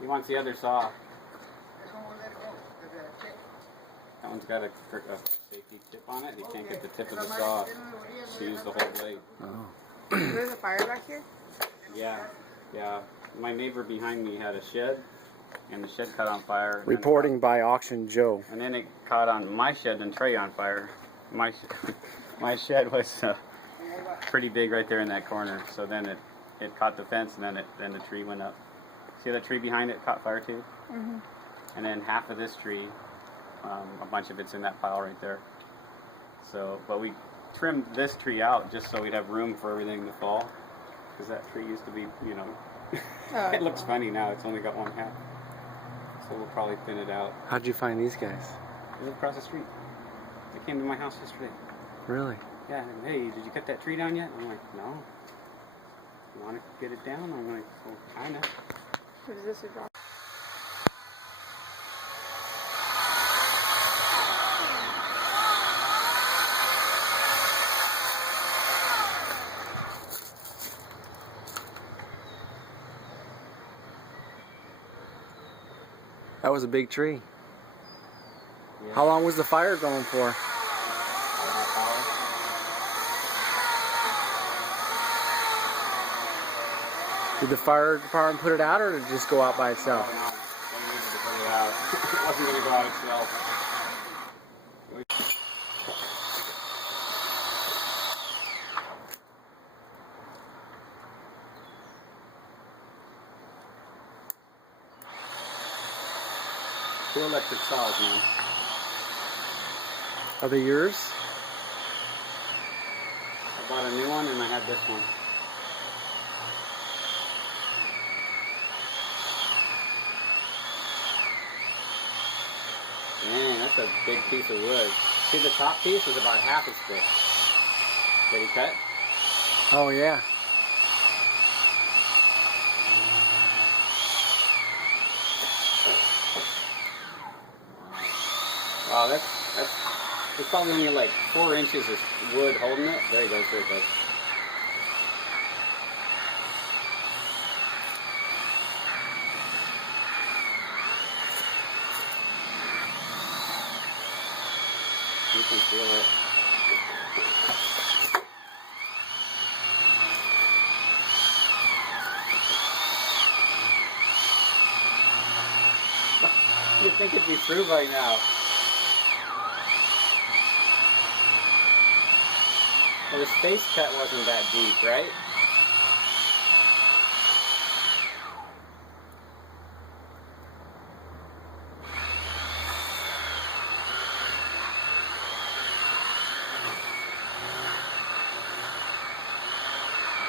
He wants the other saw. That one's got a safety tip on it. He can't get the tip of the saw to use the whole blade. Oh. There's a fire back here? Yeah, yeah. My neighbor behind me had a shed, and the shed caught on fire. Reporting by Auction Joe. And then it caught on my shed and tray on fire. My shed was pretty big right there in that corner. So then it caught the fence, and then the tree went up. See that tree behind it caught fire too? Mm-hmm. And then half of this tree, a bunch of it's in that pile right there. So, but we trimmed this tree out just so we'd have room for everything to fall. Because that tree used to be, you know, it looks funny now. It's only got one half. So we'll probably thin it out. How'd you find these guys? They live across the street. They came to my house yesterday. Really? Yeah, and, hey, did you cut that tree down yet? I'm like, no. You want to get it down? I'm like, well, kinda. Is this a drop? That was a big tree. Yeah. How long was the fire going for? Did the fire department put it out, or did it just go out by itself? No, they needed to put it out. It wasn't going to go out itself. Two electric saws, man. Are they yours? I bought a new one and I had this one. Dang, that's a big piece of wood. See, the top piece is about half as thick. Did he cut? Oh yeah. Wow, there's probably only like 4 inches of wood holding it. There he goes, there it goes. You can feel it. You'd think it'd be through by now. Well, the space cut wasn't that deep, right?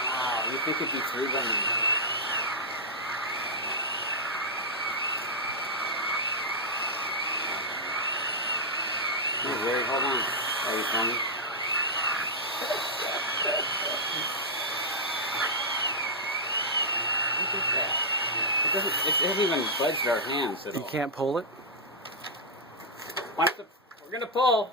Wow, you think it'd be through by now? Hey, Ray, hold on. Are you filming? Look at that. It hasn't even budged our hands at all. You can't pull it? We're gonna pull.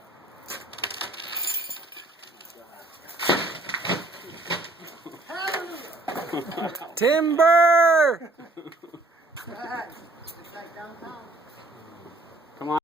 Timber! It's like downtown.